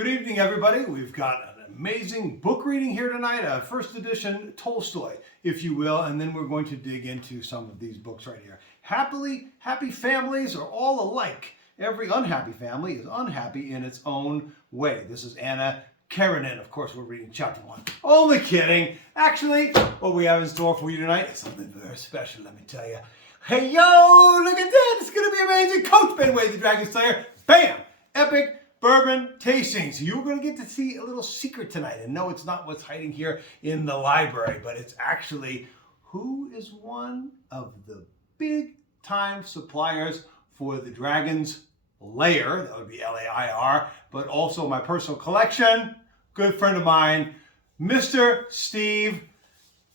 Good evening, everybody. We've got an amazing book reading here tonight, a first edition Tolstoy, if you will, and then we're going to dig into some of these books right here. Happy families are all alike. Every unhappy family is unhappy in its own way. This is Anna Karenina. Of course, we're reading chapter 1. Only kidding. Actually, what we have in store for you tonight is something very special, let me tell you. Hey, yo, look at that. It's going to be amazing. Coach Benway, the Dragonslayer. Bam! Epic bourbon tastings. You're going to get to see a little secret tonight. And no, it's not what's hiding here in the library, but it's actually who is one of the big time suppliers for the Dragonslayer. That would be L-A-I-R, but also my personal collection. Good friend of mine, Mr. Steve.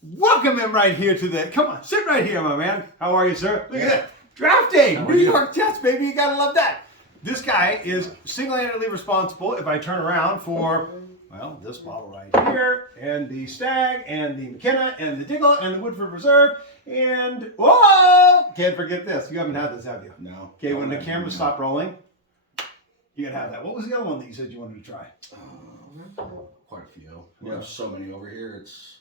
Welcome him right here to the, come on, sit right here, my man. How are you, sir? Look at that. Draft day, New York Jets, baby. You got to love that. This guy is single-handedly responsible, if I turn around, for, well, this bottle right here, and the Stag, and the McKenna, and the Diggle, and the Woodford Reserve, and, whoa! Can't forget this. You haven't had this, have you? No. Okay, when the camera stopped rolling, you can have that. What was the other one that you said you wanted to try? Quite a few. We have so many over here, it's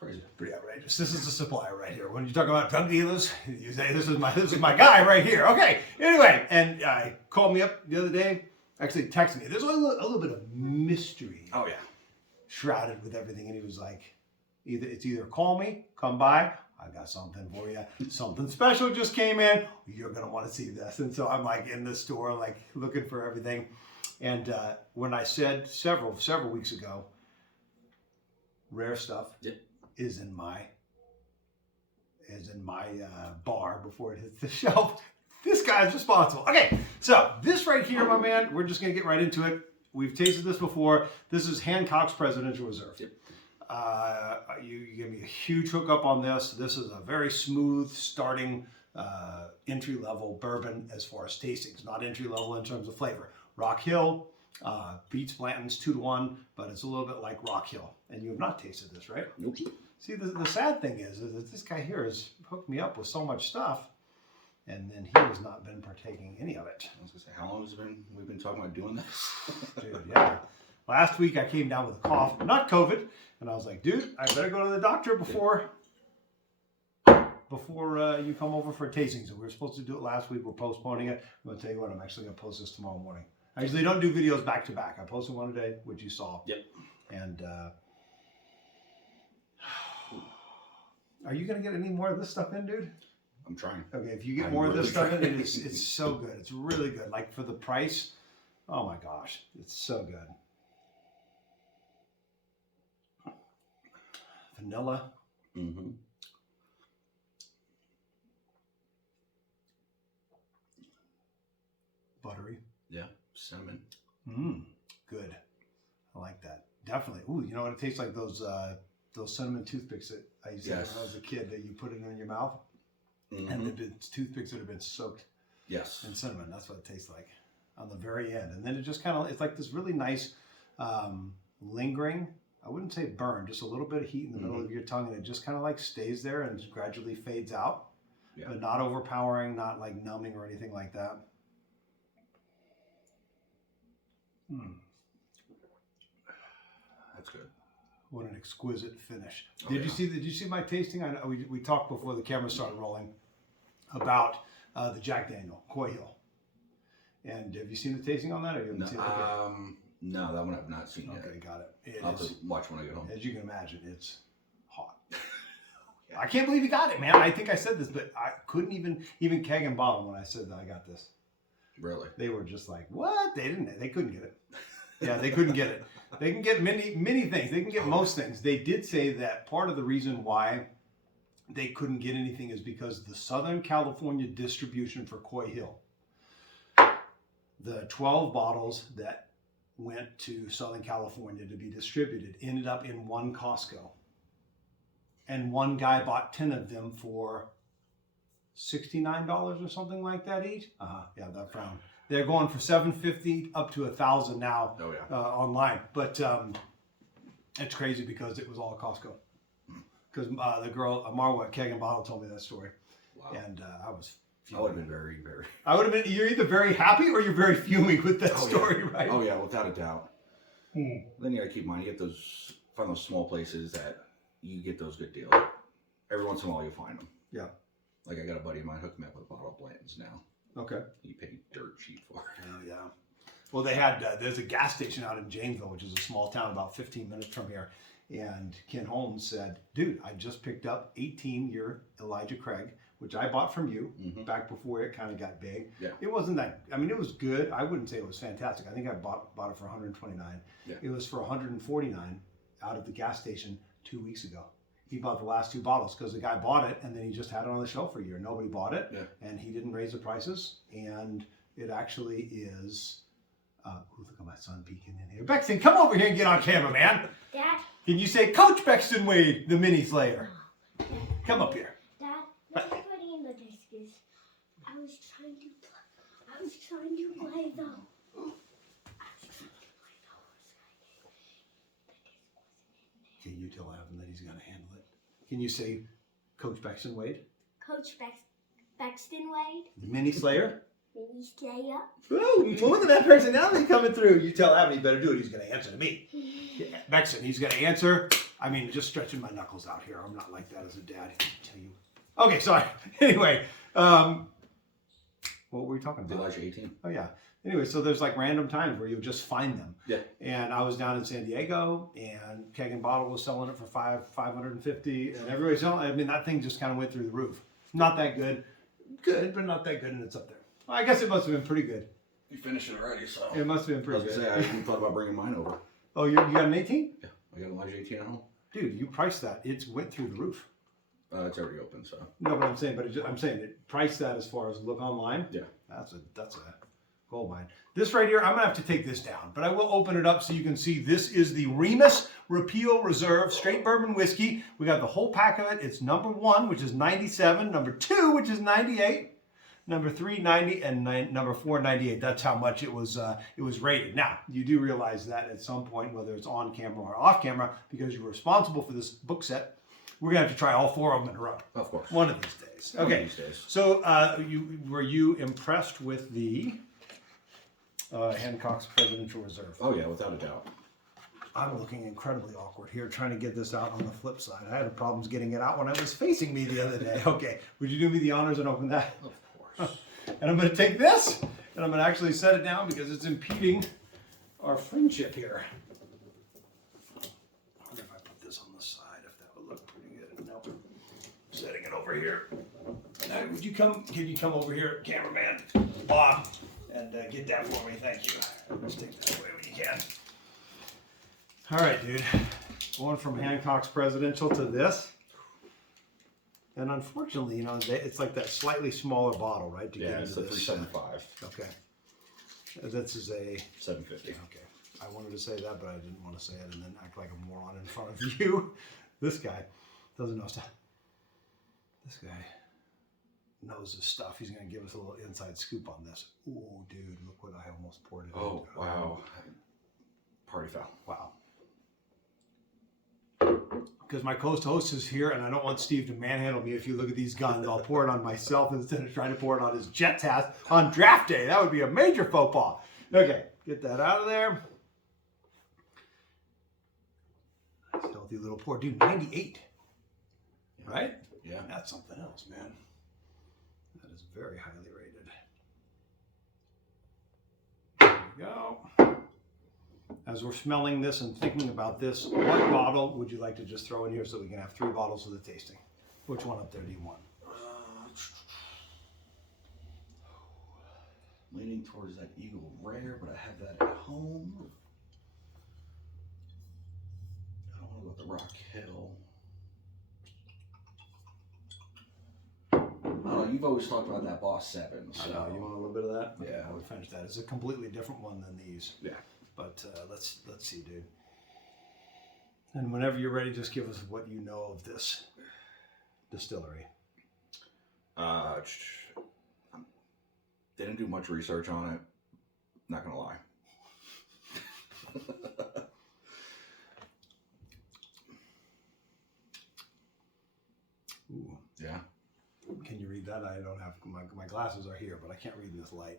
crazy. Pretty outrageous. This is the supplier right here. When you talk about drug dealers, you say, this is my guy right here. Okay, anyway, and called me up the other day, actually texted me. There's a little bit of mystery. Oh, yeah. Shrouded with everything, and he was like, either call me, come by, I got something for you. Something special just came in. You're going to want to see this. And so I'm like in the store, like looking for everything. And when I said several weeks ago, rare stuff is in my bar before it hits the shelf. This guy's responsible. Okay, so this right here, my man, we're just going to get right into it. We've tasted this before. This is Hancock's Presidential Reserve. Yep. You give me a huge hookup on this. This is a very smooth starting entry-level bourbon as far as tastings. Not entry-level in terms of flavor. Rock Hill beats Blanton's 2-1, but it's a little bit like Rock Hill. And you have not tasted this, right? Nope. See, the sad thing is that this guy here has hooked me up with so much stuff, and then he has not been partaking any of it. I was going to say, how long has we've been talking about doing this? Dude, yeah. Last week I came down with a cough, not COVID, and I was like, dude, I better go to the doctor before you come over for tastings. And we were supposed to do it last week. We're postponing it. I'm going to tell you what, I'm actually going to post this tomorrow morning. I usually don't do videos back to back. I posted one a day, which you saw. Yep. And are you going to get any more of this stuff in, dude? I'm trying. Okay, if you get more of this stuff in, it's so good. It's really good. Like for the price, oh my gosh, it's so good. Vanilla. Mm-hmm. Buttery. Yeah, cinnamon. Good. I like that. Definitely. Ooh, you know what? It tastes like those cinnamon toothpicks that I used to have when I was a kid that you put it in your mouth. Mm-hmm. And they've been toothpicks that have been soaked in cinnamon. That's what it tastes like on the very end. And then it just kind of, it's like this really nice lingering, I wouldn't say burn, just a little bit of heat in the middle of your tongue, and it just kind of like stays there and gradually fades out, but not overpowering, not like numbing or anything like that. That's good. What an exquisite finish. Did you see my tasting? I know we talked before the camera started rolling about the Jack Daniel Coy Hill. And have you seen the tasting on that, or you haven't seen it yet? No, that one I've not seen yet. Okay, got it. I'll have to watch when I get home. As you can imagine, it's hot. I can't believe you got it, man. I think I said this, but I couldn't even keg and bottle when I said that I got this. Really? They were just like, what? They couldn't get it. Yeah, they couldn't get it. They can get many things. They can get most things. They did say that part of the reason why they couldn't get anything is because the Southern California distribution for Coy Hill, the 12 bottles that went to Southern California to be distributed ended up in one Costco. And one guy bought 10 of them for $69 or something like that each. Yeah, that frown. They're going for $750 up to $1,000 now online. But it's crazy because it was all at Costco. Because the girl, Marwa at Keg and Bottle, told me that story. Wow. And I was I would have been very, very... I would have been, you're either very happy or you're very fuming with that story, yeah. right? Oh, yeah, without a doubt. Then you gotta keep in mind, you get find those small places that you get those good deals. Every once in a while, you find them. Yeah. Like I got a buddy of mine hooked me up with a bottle of Blanton's now. Okay. You pay dirt cheap for it. Oh, yeah. Well, they had, there's a gas station out in Janesville, which is a small town about 15 minutes from here. And Ken Holmes said, dude, I just picked up 18-year Elijah Craig, which I bought from you back before it kind of got big. Yeah. It wasn't that, I mean, it was good. I wouldn't say it was fantastic. I think I bought it for 129. Yeah. It was for 149 out of the gas station 2 weeks ago. He bought the last 2 bottles because the guy bought it and then he just had it on the shelf for a year. Nobody bought it, and he didn't raise the prices. And it actually is, look at my son peeking in here. Bexton, come over here and get on camera, man. Dad? Can you say, Coach Bexton Wade, the mini slayer? Come up here. Dad, what are you putting in the discus? I was trying to play though. Can you tell Evan that he's going to handle it? Can you say, Coach Bexton Wade? Coach Bexton Wade? The mini slayer? Mini Slayer? Ooh, look at that personality coming through. You tell Evan he better do it. He's going to answer to me. Bexton, he's going to answer. I mean, just stretching my knuckles out here. I'm not like that as a dad. I tell you. Okay, sorry. Anyway, what were we talking about? Elijah 18. Oh, yeah. Anyway, so there's like random times where you'll just find them. Yeah. And I was down in San Diego, and Keg and Bottle was selling it for $550, and everybody's selling. I mean, that thing just kind of went through the roof. Not that good, but not that good, and it's up there. Well, I guess it must have been pretty good. You finished it already, so. It must have been pretty I was good. gonna say, I even thought about bringing mine over. Oh, you got an 18? Yeah, I got Elijah 18 at home. Dude, you priced that. It went through the roof. It's already open, so. No, but I'm saying, I'm saying it priced that as far as look online. Yeah. That's a gold mine. This right here, I'm gonna have to take this down, but I will open it up so you can see this is the Remus Repeal Reserve Straight Bourbon Whiskey. We got the whole pack of it. It's number 1, which is 97, number 2, which is 98, number 3, 90, and number 4, 98. That's how much it was rated. Now, you do realize that at some point, whether it's on camera or off camera, because you're responsible for this book set, we're gonna have to try all 4 of them in a row. Of course. One of these days. Okay. One of these days. So, were you impressed with the Hancock's Presidential Reserve? Oh yeah, without a doubt. I'm looking incredibly awkward here trying to get this out on the flip side. I had problems getting it out when it was facing me the other day. Okay, would you do me the honors and open that? Of course. And I'm going to take this, and I'm going to actually set it down because it's impeding our friendship here. I wonder if I put this on the side, if that would look pretty good. Nope. Setting it over here. Now, can you come over here, cameraman, Bob, and get that for me? Thank you. Let's take that away when you can. All right, dude. Going from Hancock's Presidential to this. And unfortunately, you know, it's like that slightly smaller bottle, right? To Yeah, get it's into the this. 375. Okay. This is a 750. Okay. I wanted to say that, but I didn't want to say it and then act like a moron in front of you. This guy doesn't know stuff. This guy knows his stuff. He's going to give us a little inside scoop on this. Ooh, dude, look what I almost poured it Oh, into. wow. Party foul. Wow. Because my co-host is here, and I don't want Steve to manhandle me. If you look at these guns, I'll pour it on myself instead of trying to pour it on his Jets hat on draft day. That would be a major faux pas. Okay, get that out of there. Nice healthy little pour. Dude, 98. Right? Yeah. That's something else, man. That is very highly rated. There we go. As we're smelling this and thinking about this, what bottle would you like to just throw in here so we can have 3 bottles of the tasting? Which one up there do you want? Leaning towards that Eagle Rare, but I have that at home. I don't want to go with the Rock Hill. Oh, you've always talked about that Boss 7. So. I know. You want a little bit of that? Yeah. I would finish that. It's a completely different one than these. Yeah. But let's see, dude. And whenever you're ready, just give us what you know of this distillery. Didn't do much research on it. Not gonna lie. Ooh. Yeah. Can you read that? I don't have my glasses are here, but I can't read in this light.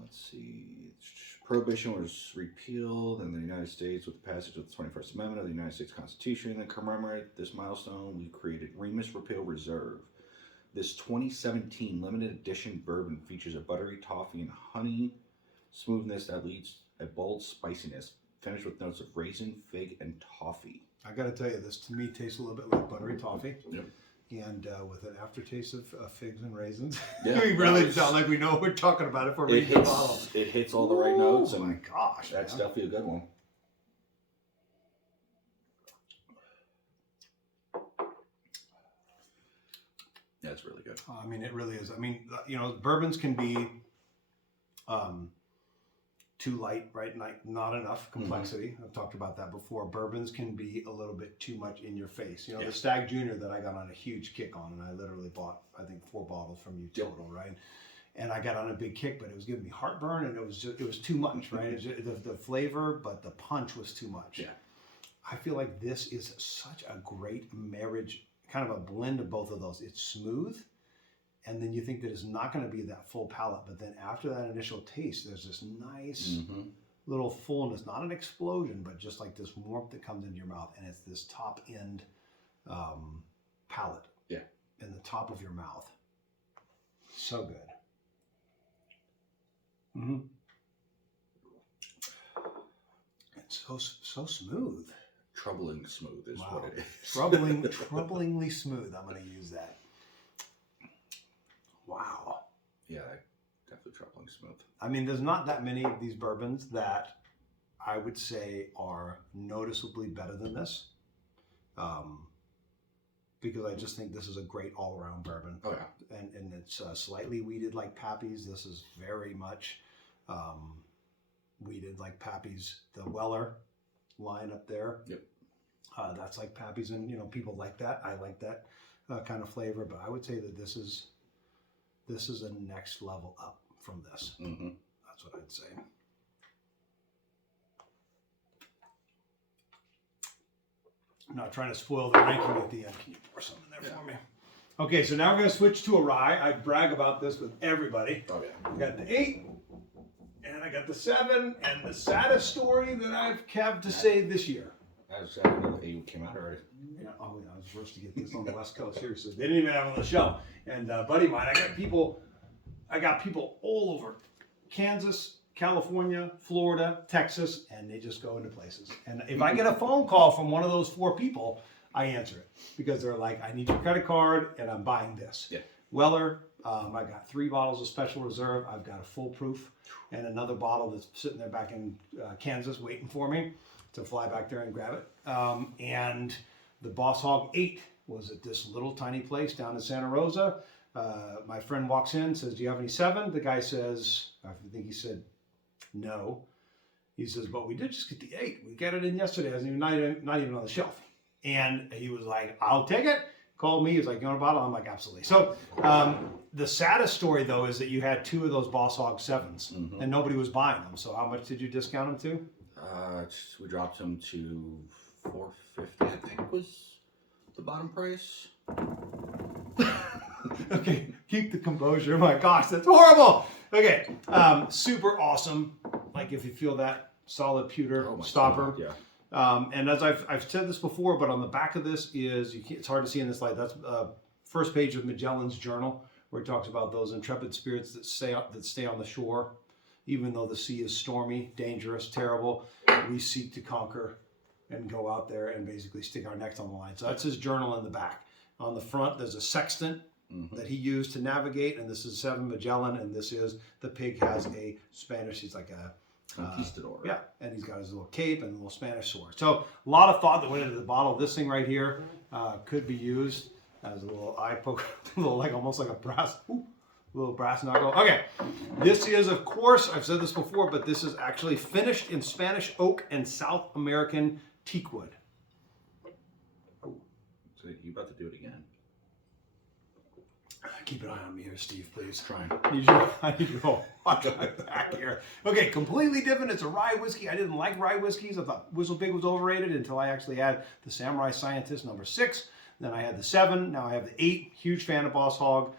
Let's see. Prohibition was repealed in the United States with the passage of the 21st Amendment of the United States Constitution. To commemorate this milestone, we created Remus Repeal Reserve. This 2017 limited edition bourbon features a buttery toffee and honey smoothness that leads a bold spiciness, finished with notes of raisin, fig, and toffee. I got to tell you, this to me tastes a little bit like buttery toffee. Yep. And with an aftertaste of figs and raisins. Yeah. We really sound like we know what we're talking about if we're reading the bottle. It hits all the right notes. Oh And my gosh, that's man. definitely a good one. Yeah, it's really good. I mean, it really is. I mean, you know, bourbons can be too light, right? Not enough complexity. I've talked about that before. Bourbons can be a little bit too much in your face. You know, the Stag Junior that I got on a huge kick on, and I literally bought, I think, 4 bottles from you total, right? And I got on a big kick, but it was giving me heartburn, and it was too much, right? It was just, the flavor, but the punch was too much. Yeah. I feel like this is such a great marriage, kind of a blend of both of those. It's smooth, and then you think that it's not going to be that full palate, but then after that initial taste, there's this nice little fullness, not an explosion, but just like this warmth that comes into your mouth, and it's this top end palate. Yeah. In the top of your mouth. So good. It's so smooth. Troubling smooth is what it is. Troublingly smooth. I'm going to use that. Wow. Yeah, definitely troubling smooth. I mean, there's not that many of these bourbons that I would say are noticeably better than this. Because I just think this is a great all-around bourbon. Oh, yeah. And it's slightly weeded like Pappy's. This is very much weeded like Pappy's. The Weller line up there. Yep. That's like Pappy's, and you know, people like that. I like that kind of flavor, but I would say that this is a next level up from this. That's what I'd say. I'm not trying to spoil the ranking at the end. Can you pour some in there for me? Okay, so now we're going to switch to a rye. I brag about this with everybody. Oh, yeah. I got the 8, and I got the 7, and the saddest story that I've have to say this year. As another 8 came out already. Yeah, I was first to get this on the West Coast here, so they didn't even have it on the shelf. And buddy of mine, I got people all over Kansas, California, Florida, Texas, and they just go into places. And if I get a phone call from one of those 4 people, I answer it because they're like, I need your credit card and I'm buying this. Yeah. Weller, I got 3 bottles of Special Reserve. I've got a full proof and another bottle that's sitting there back in Kansas waiting for me to fly back there and grab it. And the Boss Hog 8 was at this little tiny place down in Santa Rosa. My friend walks in, says, do you have any 7? The guy says, I think he said, no. He says, but we did just get the 8. We got it in yesterday. It wasn't not even on the shelf. And he was like, I'll take it. Called me. He was like, you want a bottle? I'm like, absolutely. So the saddest story, though, is that you had 2 of those Boss Hog 7s, and nobody was buying them. So how much did you discount them to? We dropped them to $4.50, I think was the bottom price. Okay, keep the composure. My gosh, that's horrible. Okay, super awesome. Like if you feel that solid pewter stopper. God, yeah. And as I've said this before, but on the back of this is, it's hard to see in this light, that's first page of Magellan's journal, where he talks about those intrepid spirits that stay on the shore. Even though the sea is stormy, dangerous, terrible, we seek to conquer and go out there and basically stick our necks on the line. So that's his journal in the back. On the front, there's a sextant that he used to navigate, and this is 7 Magellan, and this is, the pig has a Spanish, he's like a conquistador. Yeah, and he's got his little cape and a little Spanish sword. So a lot of thought that went into the bottle. This thing right here could be used as a little eye poke, almost like a brass, little brass knuckle. Okay, this is, of course, I've said this before, but this is actually finished in Spanish oak and South American teakwood. Oh, so you about to do it again? Keep an eye on me here, Steve, please. Trying. I need you to watch my back here. Okay, completely different. It's a rye whiskey. I didn't like rye whiskeys. I thought Whistle Pig was overrated until I actually had the Samurai Scientist number 6. Then I had the 7. Now I have the 8. Huge fan of Boss Hog.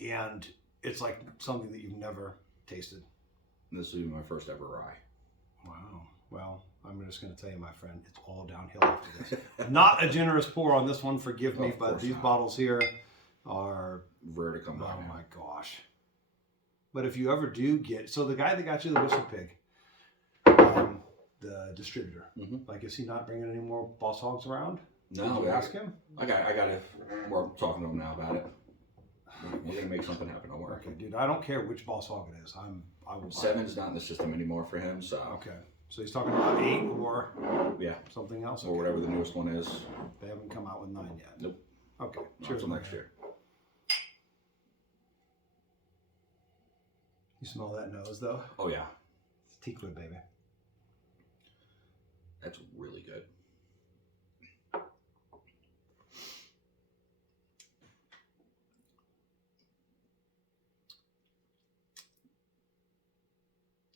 And it's like something that you've never tasted And this will be my first ever rye. Wow. Well, I'm just going to tell you, my friend, it's all downhill after this. Not a generous pour on this one, forgive me, but these bottles here are rare to come by. Oh my gosh. But if you ever do get, so the guy that got you the Whistle Pig, the distributor, like, is he not bringing any more Boss Hogs around? No, did you ask him? I got to. We're talking to him now about it. We're gonna make something happen. Don't worry. Okay, dude. I don't care which Boss Hog it is. I will. 7's not in the system anymore for him. So okay. So he's talking about 8 or something else, or whatever the newest one is. They haven't come out with 9 yet. Nope. Okay. Cheers till next year. You smell that nose though? Oh yeah. It's teakwood, baby. That's really good.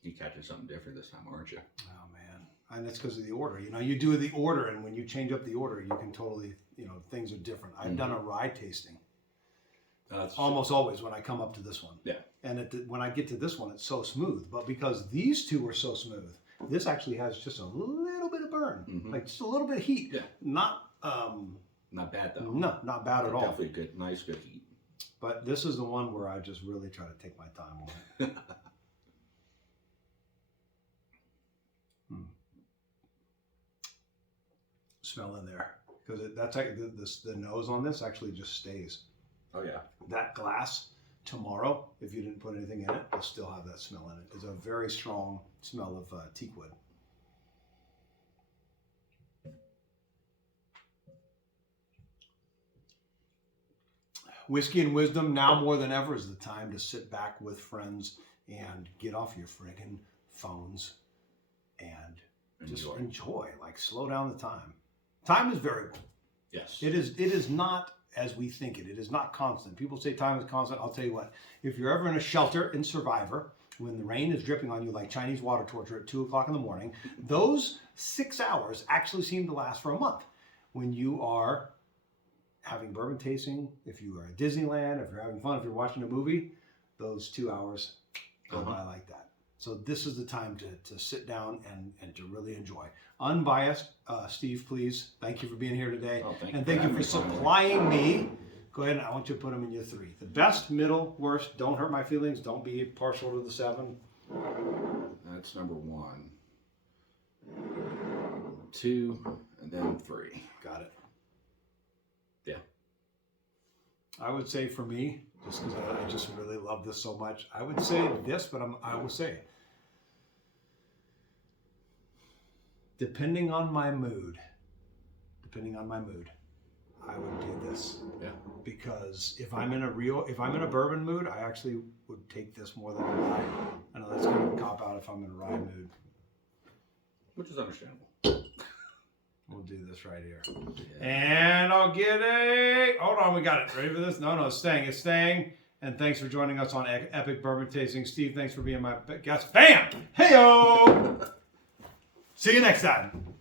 You're catching something different this time, aren't you? Oh man, and that's because of the order. You know, you do the order, and when you change up the order, you can totally, things are different. I've done a rye tasting. Almost always when I come up to this one. Yeah. And when I get to this one, it's so smooth. But because these two are so smooth, this actually has just a little bit of burn, like just a little bit of heat. Yeah. Not bad though. No, not bad at all. Definitely good, nice, good heat. But this is the one where I just really try to take my time on it. Smell in there, because that's like the nose on this actually just stays. Oh yeah. That glass tomorrow, if you didn't put anything in it, will still have that smell in it. It's a very strong smell of teakwood. Whiskey and Wisdom, now more than ever, is the time to sit back with friends and get off your friggin' phones and just enjoy. Like, slow down the time. Time is variable. Yes. It is not as we think it. It is not constant. People say time is constant. I'll tell you what. If you're ever in a shelter in Survivor, when the rain is dripping on you like Chinese water torture at 2 o'clock in the morning, those 6 hours actually seem to last for a month. When you are having bourbon tasting, if you are at Disneyland, if you're having fun, if you're watching a movie, those 2 hours go by like that. So this is the time to sit down and to really enjoy. Unbiased, Steve, please. Thank you for being here today. Oh, and thank you for supplying me. Go ahead, and I want you to put them in your 3. The best, middle, worst. Don't hurt my feelings. Don't be partial to the 7. That's number 1. 2, and then 3. Got it. Yeah. I would say for me, just because I just really love this so much, I would say this, but I will say it. Depending on my mood, I would do this. Yeah. Because if I'm in a bourbon mood, I actually would take this more than a rye. I know that's kind of a cop out if I'm in a rye mood. Which is understandable. We'll do this right here. Yeah. And I'll get hold on, we got it. Ready for this? No, it's staying. And thanks for joining us on Epic Bourbon Tasting. Steve, thanks for being my guest. Bam! Hey-o! See you next time.